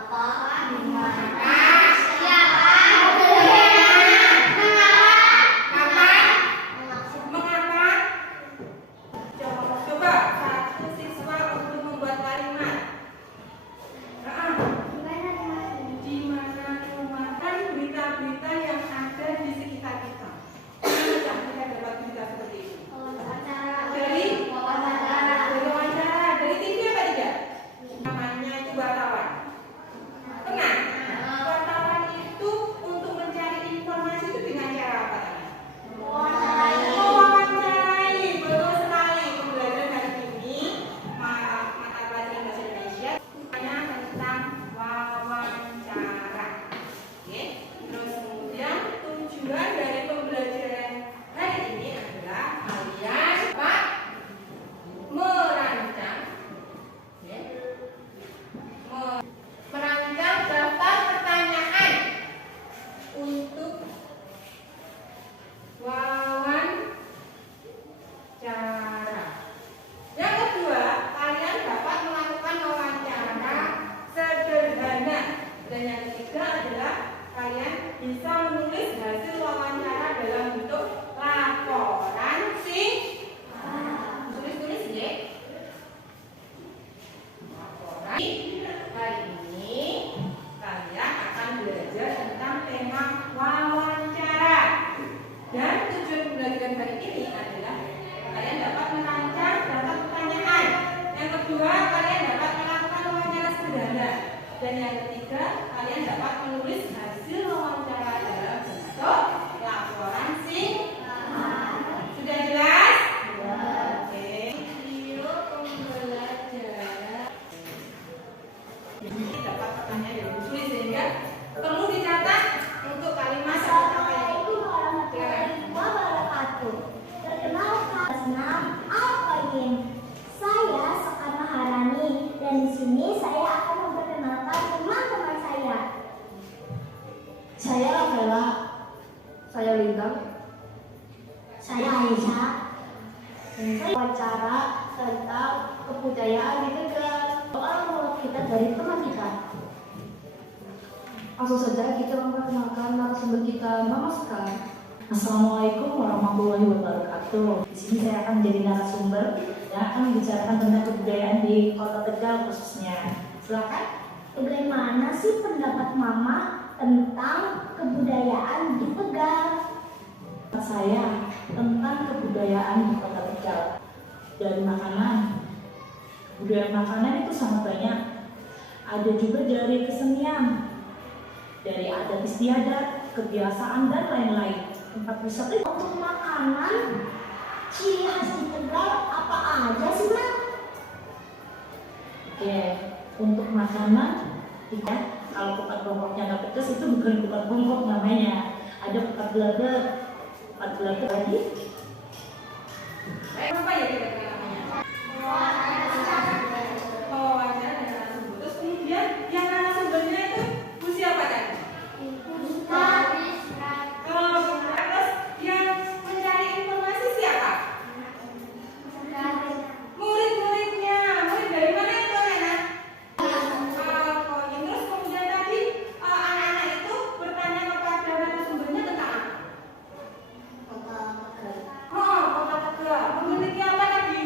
Apa? Di mana? Dan yang ketiga, kalian dapat menulis hasil wawancara dalam bentuk laporan singkat. Sudah jelas? Oke. Video pembelajaran. Ini dapat pertanyaan yang ditulis sehingga perlu dicatat untuk kalimat Assalamualaikum warahmatullahi wabarakatuh. Perkenalkan, nama Al-Qayyim. Saya Sekar Maharani dan di sini saya akan memperkenalkan teman-teman saya. Saya Rafaela. Saya Lintang. Saya Aisyah. Saya wawancara tentang kebudayaan di Tegal. Orang kita dari teman kita. Langsung saja kita memperkenalkan narasumber kita, Mama Sekar. Assalamualaikum warahmatullahi wabarakatuh. Di sini saya akan menjadi narasumber yang akan membicarakan tentang kebudayaan di Kota Tegal khususnya. Silakan. Bagaimana sih pendapat Mama tentang kebudayaan di Tegal? Saya tentang kebudayaan di Kota Tegal. Dari makanan. Budaya makanan itu sangat banyak. Ada juga dari kesenian, dari adat istiadat, kebiasaan dan lain-lain. Tempat wisata Untuk makanan, ciri khas di Tegal apa aja sih, Ma? Oke, untuk makanan, kalau kupat bongkoknya nggak pedas itu bukan kupat bongkok namanya. Ada kupat gelagat lagi. apa ya kira-kira namanya? Wawancara dengan narasumber. Terus kemudian yang narasumbernya itu usia apa kan? Terus yang mencari informasi siapa? Murid-muridnya. Murid dari mana itu, Nena? Terus kemudian tadi anak-anak itu bertanya kepada narasumbernya tentang apa? Kota Tegal. Memiliki apa lagi?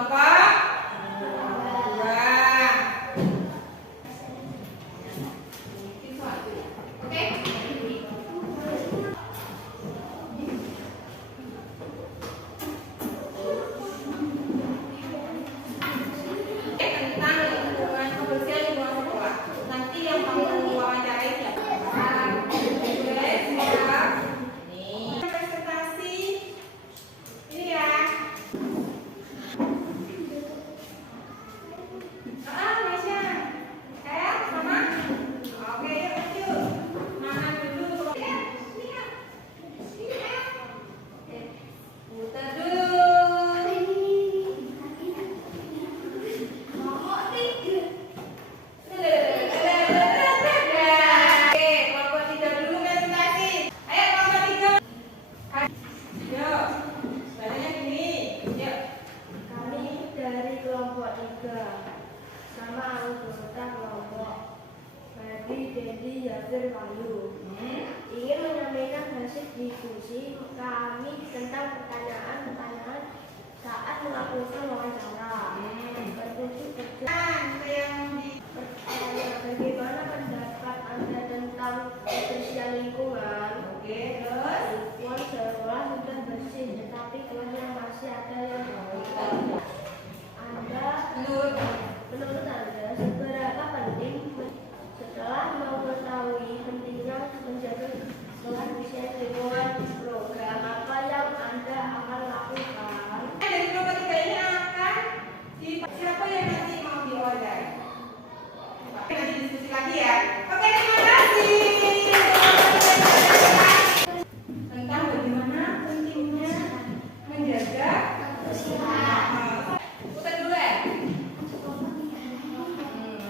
kelompok 2. Oke? Tentang lingkungan kebersihan lingkungan sekolah. Nanti yang kamu wawancarai siapa? Siap. Ini presentasi. Ini ya. Mesya. Mama. Oke, yuk. Mama dulu. Putar dulu. Kami dari kelompok 3 sama anggota kelompok Ferdi, Dedi, Yasir, Wahyu ingin menyampaikan hasil diskusi kami tentang pertanyaan-pertanyaan saat melakukan wawancara. Bertujuh bagaimana pendapat Anda tentang kebersihan lingkungan? Lingkungan sekolah sudah bersih, tetapi kemudian masih ada yang kotor. Menurut Anda, seberapa penting setelah mengetahui pentingnya menjaga kebersihan lingkungan, program apa yang Anda akan lakukan? Dari kelompok 3 ini akan siapa yang nanti mau diwawancara? Nanti diskusi lagi ya. Oke, terima kasih. Tentang bagaimana pentingnya menjaga kebersihan. Putar dulu ya.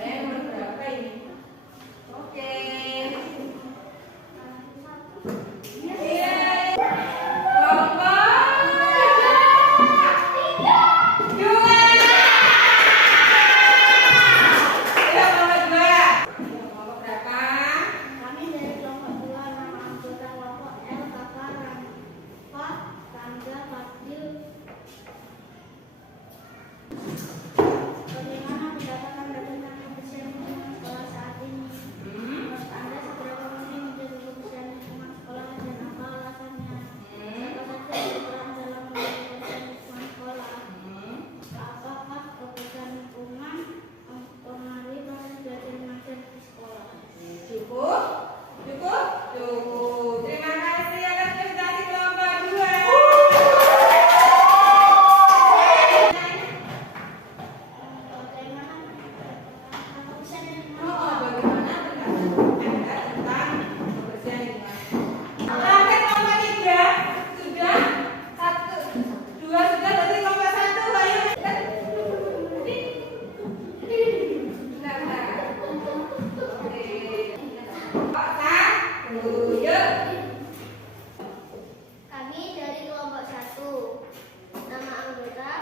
Nomor berapa ini? Oke. Kami dari kelompok 2 nama anggota kelompok L, Kakak, Ramfa, Tanda, Fadil. Bagaimana pendapat Anda tentang kebersihan lingkungan sekolah saat ini? Menurut Anda seberapa penting menjaga kebersihan lingkungan sekolah dan apa alasannya? Apa saja yang diperlukan dalam menjaga kebersihan lingkungan sekolah? Apakah kebersihan lingkungan mempengaruhi proses belajar mengajar di sekolah? Cukup? Terima kasih atas presentasi kelompok 2. Bagaimana pendapat Anda tentang kebersihan lingkungan? Oke, kelompok 3 sudah 1, 2 sudah, berarti kelompok 1 ayo. Kami dari kelompok 1. Nama anggota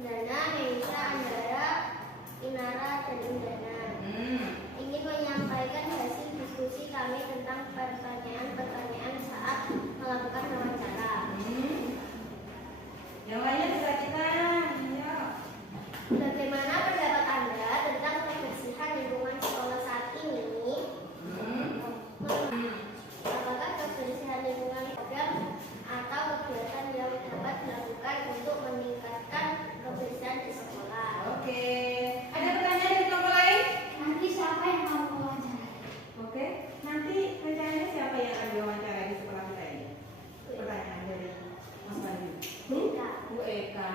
Dana, Meisa, Andara, Inara, dan Indana. Ingin menyampaikan hasil diskusi kami tentang pertanyaan-pertanyaan saat melakukan wawancara. Yang lainnya disajikan. Bagaimana pendapat Anda tentang kebersihan lingkungan sekolah saat ini? Apakah kebersihan lingkungan program atau kegiatan yang dapat dilakukan untuk meningkatkan kebersihan di sekolah? Oke. Ada pertanyaan dari kelompok lain? Nanti siapa yang mau wawancara? Oke. Nanti rencananya siapa yang akan diwawancara di sekolah kita ini? Pertanyaan dari Mas Bayu. Bu Eka.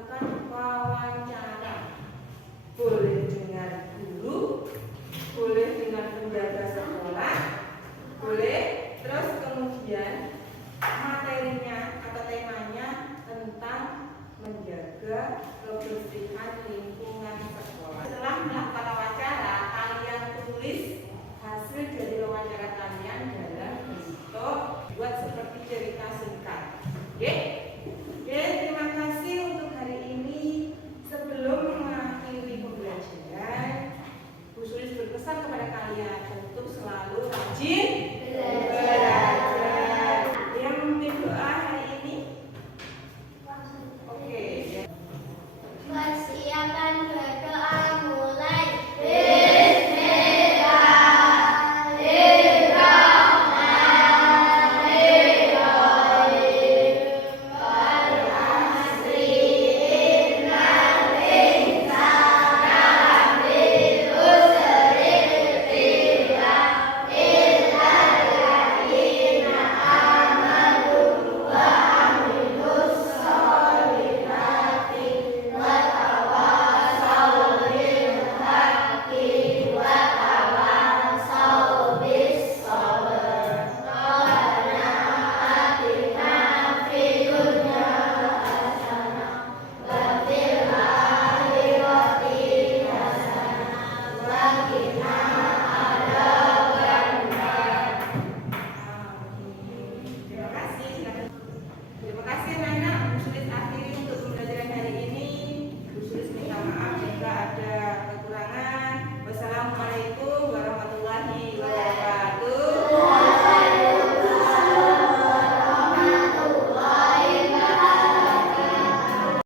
melakukan wawancara. Boleh